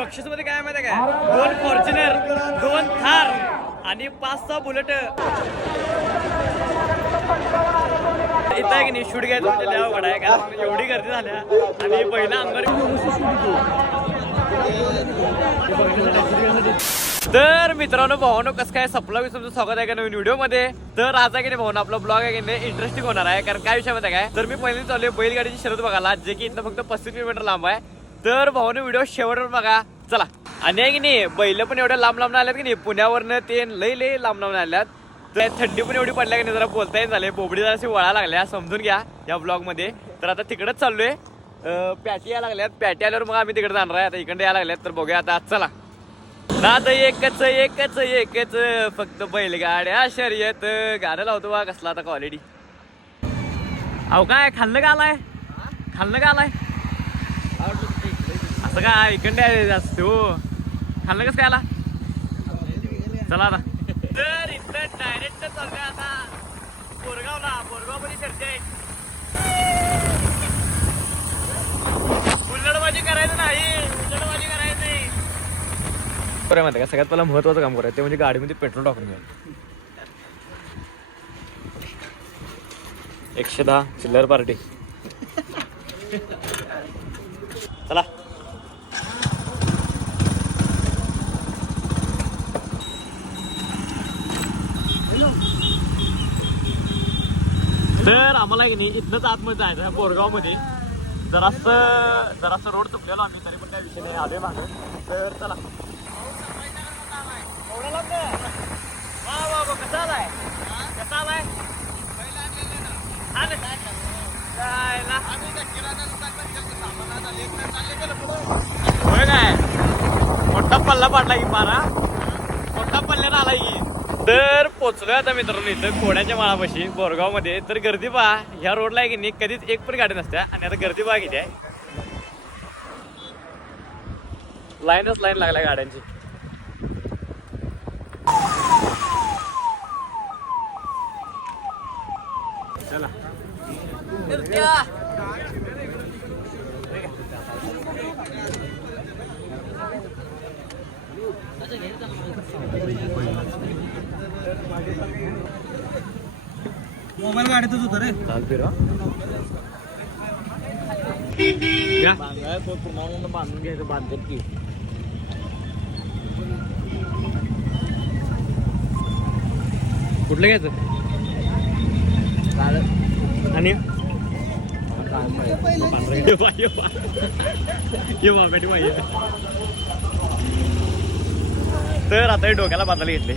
बक्षीसमध्ये काय माहिती आहे काय दोन फॉर्च्युनर दोन थार आणि पाच सहा बुलेट इथं आहे की नाही शूट घ्यायचं म्हणजे लिहा अवघड आहे एवढी गर्दी झाल्या. आणि पहिला अंगार तर मित्रांनो भावानो कसं काय सपला विसर स्वागत आहे का नवीन व्हिडिओमध्ये तर आज आहे की नाही भावानो आपला ब्लॉग आहे की नाही इंटरेस्टिंग होणार आहे. कारण काय विषय माहिती आहे काय तर मी पहिल्यांदा चालू बैलगाडीची शर्यत बघायला जे की इथं फक्त पस्तीस किलोमीटर लांब आहे. तर भावानो व्हिडिओ शेवटवर बघा. चला. आणि की नाही बैल पण एवढ्या लांब लांब आल्यात की नाही पुण्यावरनं ते लई लई लांब लांब आल्यात. तर थंडी पण एवढी पडल्या की नाही जरा बोलता झाले. बोबडी जरा वळा लागल्या समजून घ्या या ब्लॉगमध्ये तर आता तिकडच चाललोय. पॅटी यायला लागल्यात. पॅटी आल्यावर मग आम्ही तिकडे जाणार आहे. आता इकडे यायला लागल्यात तर बघूया आता. चला. नाद एकच एकच एकच. फक्त बैलगाड्या शर्यत. गाणं लावतो बा कसला आता क्वालिटी अहो काय खाल्लं का आलाय? खाल्लं का आलाय? असं काय इकडे जास्त. हो. खाल्लं कसं काय आला? चला आता. तर इथं डायरेक्ट चाललोय आता. बोरगावला बोरगावमध्ये चर्चा आहे. उल्लडबाजी करायचं नाही. उल्लडबाजी करायचं नाही. बरं माहिती का? सगळ्यात पहिला महत्वाचं काम करायचं. ते म्हणजे गाडीमध्ये पेट्रोल टाकून घ्या एकशे दहा चिल्लर पार्टी. चला. तर आम्हाला की नाही इथनंच आतमध्ये जायचं आहे बोरगावमध्ये. जरासं जरासं रोड चुकलेलो आम्ही तरी पण काही विषय नाही आले मागे. तर चला. कसा आलाय कसा आलाय होय काय? मोठा पल्ला पाडला की मारा मोठा पल्ल्यानं आला की. तर पोचलोय आता मित्रांनो इथं कोड्याच्या माळापाशी बोरगावमध्ये तर गर्दी पहा ह्या रोडला आहे की नाही कधीच एक पण गाडी नसत्या आणि आता गर्दी पहा किती आहे. लाईनच लाईन लागल्या गाड्यांची. चला. मोबाईल गाडीतच होता रे. चाल फिर या. बांधून घ्यायचं? बांधतात की कुठलं घ्यायचं आणि ये बा, ये बा. ये बा, बेटी बा, ये. तर आता हे डोक्याला बांधायला घेतले.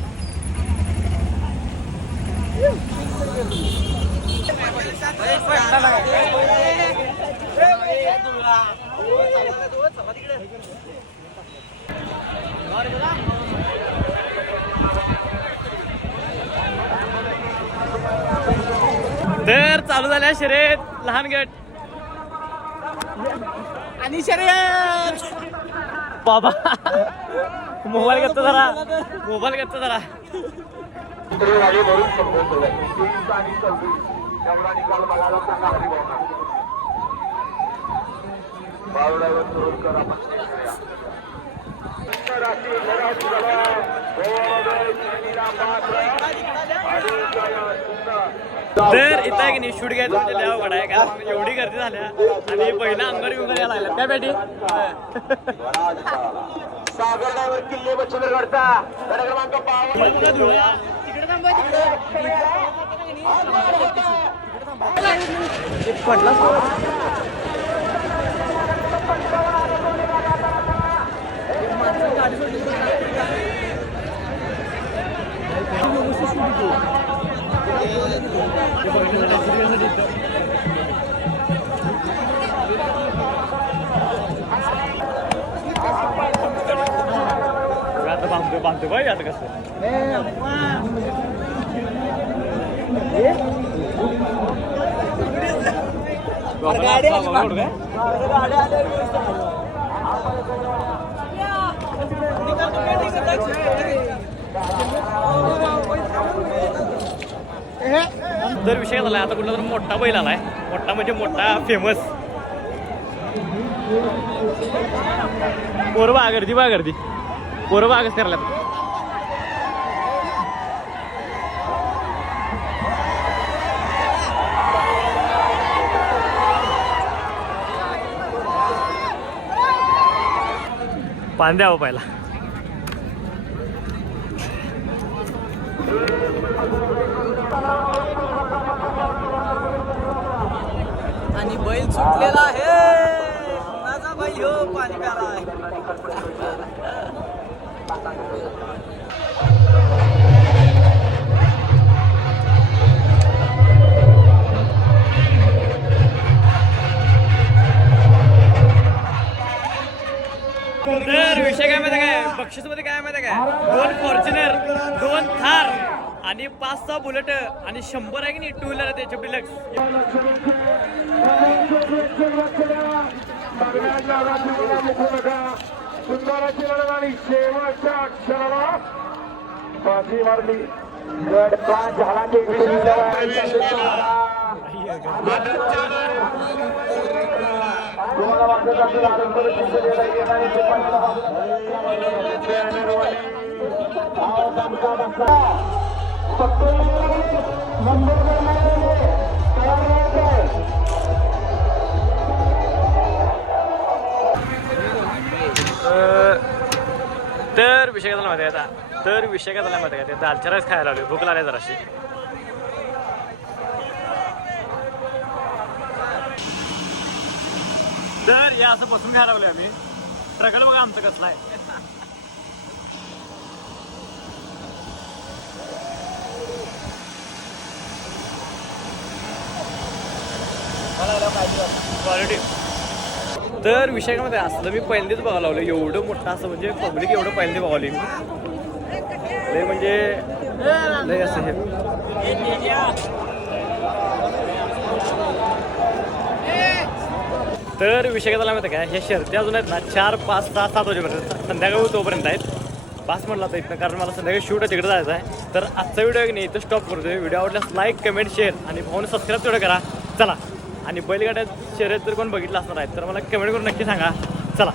तर चालू झाल्या शर्यत लहान गट. आणि शर्यत! बाबा मोबाईल घेतो जरा मोबाईल घेतो जरा राष्ट्रीय तर इथं की नाही शूट घ्यायचं म्हणजे लय अवघड आहे कारण एवढी गर्दी झाल्या आणि पहिला अंगार घेऊन यायला लागला. काय बेटी सागरडावर किल्ले बच्चनगडचा गड क्रमांक बावन्न. आता बांधतोय आता कसं? काय? तर विषय झाला आता कुठला तर मोठा बैल आलाय. मोठा म्हणजे मोठा फेमस पोरवा गर्दी बा गर्दी पोरं बागच करायला पान द्यावं हो पहिला. आणि बैल सुटलेला आहे. कुणाचा बैल हो पाणी प्यारा आहे बक्षीसमध्ये काय माहिती काय? दोन फॉर्च्युनर दोन थार आणि पाच सहा बुलेट आणि शंभर आहे की नाही? टू व्हीलर त्याच्या डिलक्स सुंदराची लढत आणि शेवटच्या क्षणाला. बाजी मारली. गड पाच झाला ते तर विषय काय झाला माहिती आता तर विषय काय झाला माहिती आहे का? ते दालच्या खायला लागले. भूक लागली जराशी. तर या असं बसून घ्यायला लागलोय आम्ही. स्ट्रगल बघा आमचं कसला आहे. क्वालिटी तर विषय काय माहिती असलं मी पहिल्यांदाच बघायला लावलं एवढं मोठं असं म्हणजे पब्लिक एवढं पहिल्यांदा बघावली मी. लय म्हणजे लय असं हे. तर विषय काय झाला माहिती आहे का? ह्या शर्ती अजून आहेत ना चार पाच सहा सात वाजेपर्यंत. संध्याकाळी तोपर्यंत आहेत. पाच म्हटलं आता इथं कारण मला संध्याकाळी शूट तिकडे जायचं आहे. तर आजचा व्हिडिओ नाही इथं स्टॉप करतोय. व्हिडिओ आवडल्यास लाईक कमेंट शेअर आणि भाऊन सबस्क्राईब तेवढं करा. चला. आणि बैलगाड्यात शर्यत जर कोण बघितलं असणार आहे तर मला कमेंट करून नक्की सांगा. चला.